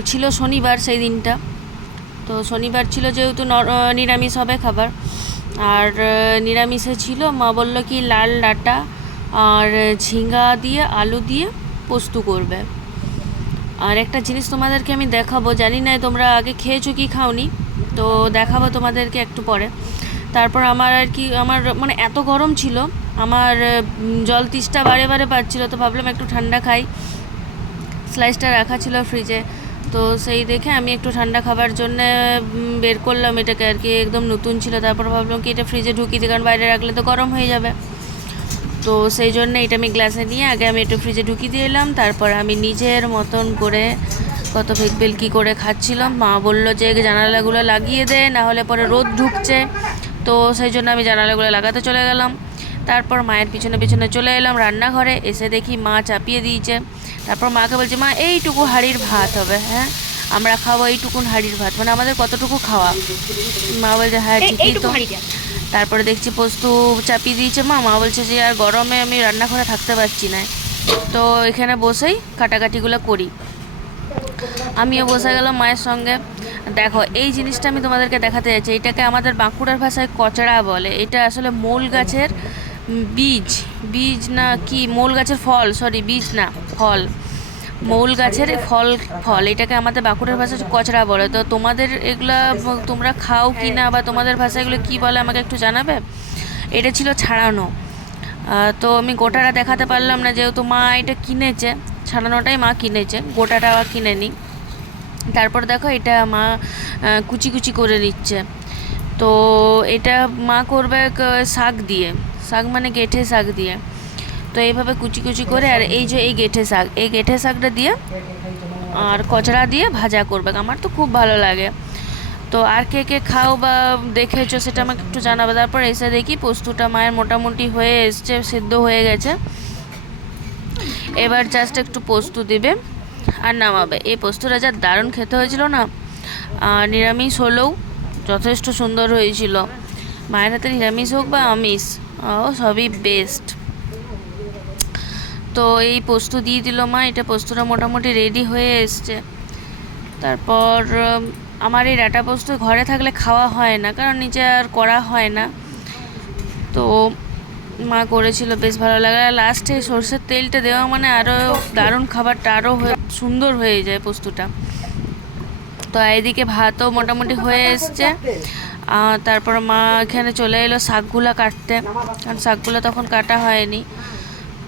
ছিল শনিবার সেই দিনটা। তো শনিবার ছিল যেহেতু নর- নিরামিষ হবে খাবার। আর নিরামিষে ছিল, মা বলল কি লাল ডাঁটা আর ঝিঙ্গা দিয়ে, আলু দিয়ে পোস্ত করবে। আর একটা জিনিস তোমাদেরকে আমি দেখাবো, জানি না তোমরা আগে খেয়েছো কি খাওনি, তো দেখাবো তোমাদেরকে একটু পরে। তারপর আমার আর কি, আমার মানে এত গরম ছিল, আমার জল তিষ্টা বারে বারে পাচ্ছিলো, তো ভাবলাম একটু ঠান্ডা খাই। স্লাইসটা রাখা ছিল ফ্রিজে। তো সেই দেখে আমি একটু ঠান্ডা খাবার জন্য বের করলাম এটাকে আর কি, একদম নতুন ছিল। তারপর ভাবলাম কি, এটা ফ্রিজে ঢুকিয়ে দিই, কারণ বাইরে রাখলে তো গরম হয়ে যাবে। তো সেই জন্য এটা আমি গ্লাসে নিয়ে আগে আমি একটু ফ্রিজে ঢুকিয়ে দিয়ে এলাম। তারপর আমি নিজের মতন করে কত ফেকবেল কী করে খাচ্ছিলাম। মা বলল যে জানালাগুলো লাগিয়ে দে, না হলে পরে রোদ ঢুকছে। তো সেই জন্য আমি জানালাগুলো লাগাতে চলে গেলাম। তারপর মায়ের পিছনে পিছনে চলে এলাম রান্নাঘরে। এসে দেখি মা চাপিয়ে দিয়েছে। তারপর মাকে বলছে মা এইটুকু হাঁড়ির ভাত হবে হ্যাঁ? আমরা খাব এইটুকুন হাঁড়ির ভাত। মানে আমাদের কতটুকু খাওয়া? মা বলছে হ্যাঁ ঠিকই তো। তারপরে দেখছি পোস্ত চাপিয়ে দিয়েছে। মা মা বলছে যে আর গরমে আমি রান্নাঘরে থাকতে পারছি না। তো এখানে বসেই কাটাকাটিগুলো করি। আমিও বসে গেলাম মায়ের সঙ্গে। দেখো এই জিনিসটা আমি তোমাদেরকে দেখাতে যাচ্ছি। এটাকে আমাদের বাঁকুড়ার ভাষায় কচড়া বলে। এটা আসলে মূল গাছের বীজ বীজ না কি? মৌল গাছের ফল সরি বীজ না, ফল। মৌল গাছের ফল ফল, এটাকে আমাদের বাঁকুড়ার ভাষায় কচড়া বলে। তো তোমাদের এগুলা, তোমরা খাও কি না বা তোমাদের ভাষায় এগুলো কী বলে আমাকে একটু জানাবে? এটা ছিল ছাড়ানো। তো আমি গোটাটা দেখাতে পারলাম না, যেহেতু মা এটা কিনেছে। ছাড়ানোটাই মা কিনেছে, গোটাটা কিনে কিনেনি। তারপর দেখো এটা মা কুচি কুচি করে নিচ্ছে। তো এটা মা করবে শাক দিয়ে। শাক মানে গেঠে শাক দিয়ে। তো এইভাবে কুচি কুচি করে আর এই যে এই গেঠে শাক, এই গেঠে শাকটা দিয়ে আর কচড়া দিয়ে ভাজা করবে। আমার তো খুব ভালো লাগে। তো আর কে কে খাও বা দেখেছ সেটা আমাকে একটু জানাবে। তারপর এসে দেখি পোস্তটা মায়ের মোটামুটি হয়ে এসছে, সেদ্ধ হয়ে গেছে। এবার জাস্ট একটু পোস্ত দিবে আর নামাবে। এই পোস্তটা যা দারুণ খেতে হয়েছিল না নিরামিষ হলেও যথেষ্ট সুন্দর হয়েছিল। মায়ের হাতে নিরামিষ হোক বা আমিষ ও সবই বেস্ট তো এই পোস্ত দিয়ে দিল মা, এটা পোস্তটা মোটামুটি রেডি হয়ে এসছে। তারপর আমার এই ডাটা পোস্ত ঘরে থাকলে খাওয়া হয় না, কারণ নিচে আর করা হয় না। তো মা করেছিল, বেশ ভালো লাগে আর লাস্টে সর্ষের তেলটা দেওয়া মানে আরও দারুণ খাবারটা আরও হয়ে- সুন্দর হয়ে যায় পোস্তটা। তো এইদিকে ভাতও মোটামুটি হয়ে এসছে। তারপর মা এখানে চলে এলো শাকগুলা কাটতে। কারণ শাকগুলো তখন কাটা হয়নি।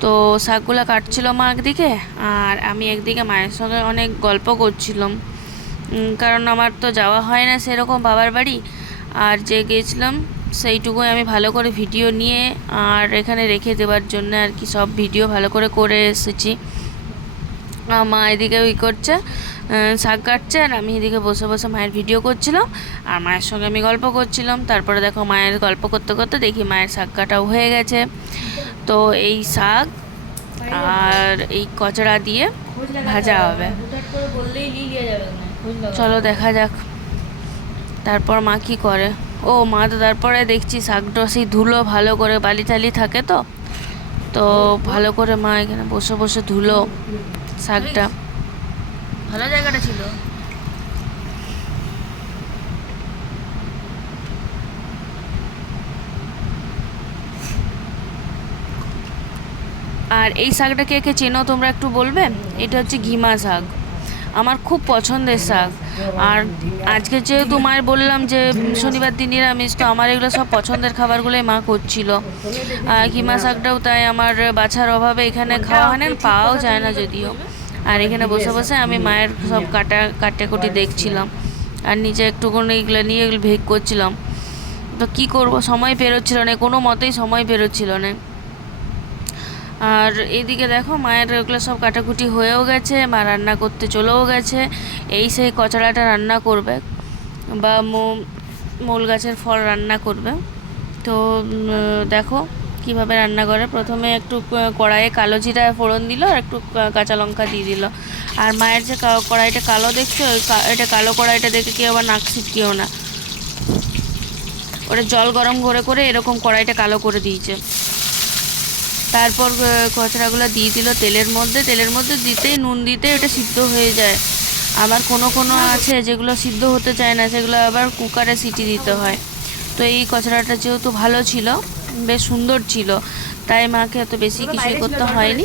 তো শাকগুলো কাটছিল মা একদিকে, আর আমি একদিকে মায়ের সঙ্গে অনেক গল্প করছিলাম। কারণ আমার তো যাওয়া হয় না সেরকম বাবার বাড়ি। আর যে গেছিলাম, সেইটুকুই আমি ভালো করে ভিডিও নিয়ে আর এখানে রেখে দেওয়ার জন্য আর কি সব ভিডিও ভালো করে করে এসেছি। মা এদিকে ওই করছে। শাক কাটছে আর আমি এদিকে বসে বসে মায়ের ভিডিও করছিলাম। আর মায়ের সঙ্গে আমি গল্প করছিলাম। তারপরে দেখো মায়ের গল্প করতে করতে দেখি মায়ের শাক কাটাও হয়ে গেছে। তো এই শাক আর এই কচড়া দিয়ে ভাজা হবে। চলো দেখা যাক। তারপর মা কি করে? ও মা তো তারপরে দেখছি শাকটা সেই ধুলো ভালো করে বালি টালি থাকে তো। তো ভালো করে মা এখানে বসে বসে ধুলো শাকটা। ভালো জায়গাটা ছিল। আর এই শাকটা কে কে চেনো তোমরা একটু বলবে? এটা হচ্ছে ঘিমা শাক। আমার খুব পছন্দের শাক। আর আজকে যেহেতু মায়ের বললাম যে শনিবার দিন নিরামিষ, তো আমার এগুলো সব পছন্দের খাবারগুলোই মা করছিল। আর ঘিমা শাকটাও তাই আমার বাছার অভাবে এখানে খাওয়া হয় না, পাওয়াও যায় না যদিও। আর এখানে বসে বসে আমি মায়ের সব কাটা কাটাকুটি দেখছিলাম। আর নিচে একটুখানি এগুলো নিয়ে এগুলো ভেগ করছিলাম। তো কী করব? সময় পেরোচ্ছিল না, কোনো মতেই সময় পেরোচ্ছিল না। আর এদিকে দেখো মায়ের ওগুলো সব কাটাকুটি হয়েও গেছে, মা রান্না করতে চলেও গেছে, এই সেই কচড়াটা রান্না করবে বা মূল গাছের ফল রান্না করবে। তো দেখো কীভাবে রান্না করে? প্রথমে একটু কড়াইয়ে কালো জিরা ফোড়ন দিল আর একটু কাঁচা লঙ্কা দিয়ে দিল। আর মায়ের যে কড়াইটা কালো দেখছ? ওই এটা কালো কড়াইটা দেখে কেউ আবার নাক ছিটকেও না। ওটা জল গরম করে করে এরকম কড়াইটা কালো করে দিয়েছে। তারপর কচড়াগুলো দিয়ে দিল তেলের মধ্যে। তেলের মধ্যে দিতেই, নুন দিতে এটা সিদ্ধ হয়ে যায়। আবার কোনো কোনো আছে যেগুলো সিদ্ধ হতে চায় না, সেগুলো আবার কুকারে সিটি দিতে হয়। তো এই কচড়াটা যেহেতু ভালো ছিল বেশ সুন্দর ছিল। তাই মাকে এত বেশি কিছুই করতে হয়নি।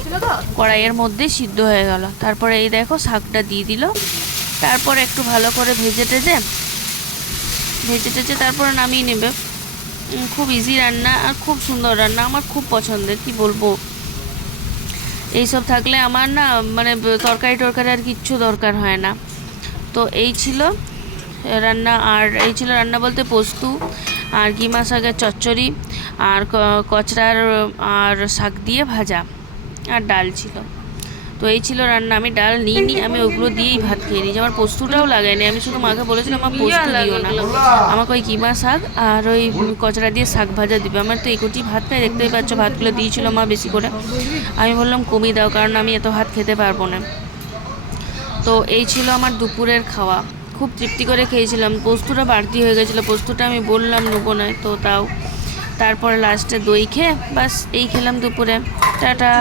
কড়াইয়ের মধ্যেই সিদ্ধ হয়ে গেল। তারপরে এই দেখো শাকটা দিয়ে দিল। তারপর একটু ভালো করে ভেজে টেজে ভেজে টেজে তারপরে নামিয়ে নেবে। খুব ইজি রান্না আর খুব সুন্দর রান্না। আমার খুব পছন্দের কি বলব? এইসব থাকলে আমার না মানে তরকারি টরকারি আর কিচ্ছু দরকার হয় না। তো এই ছিল রান্না। আর এই ছিল রান্না বলতে পোস্তু আর কিমা শাকের চচ্চড়ি। আর ক- কচড়ার আর শাক দিয়ে ভাজা আর ডাল ছিল। তো এই ছিল রান্না। আমি ডাল নিইনি আমি ওগুলো দিয়েই ভাত খেয়ে নিই আমার পোস্তুটাও লাগাইনি আমি শুধু মাকে বলেছিলাম আমার পোস্ত দিও না। আমাকে ওই কিমা শাক আর ওই কচড়া দিয়ে শাক ভাজা দিবে। আমার তো একুটি ভাত পাই দেখতেই পাচ্ছ ভাতগুলো দিয়েছিল মা বেশি করে। আমি বললাম কমিয়ে দাও কারণ আমি এত ভাত খেতে পারব না। তো এই ছিল আমার দুপুরের খাওয়া। খুব তৃপ্তি করে খেয়েছিলাম। পোস্তুটা বাড়তি হয়ে গেছিল। পোস্তুটা আমি বললাম নেব না। তো তাও তারপরে লাস্টে দই খেয়ে বাস এই খেলাম দুপুরে। টাটা।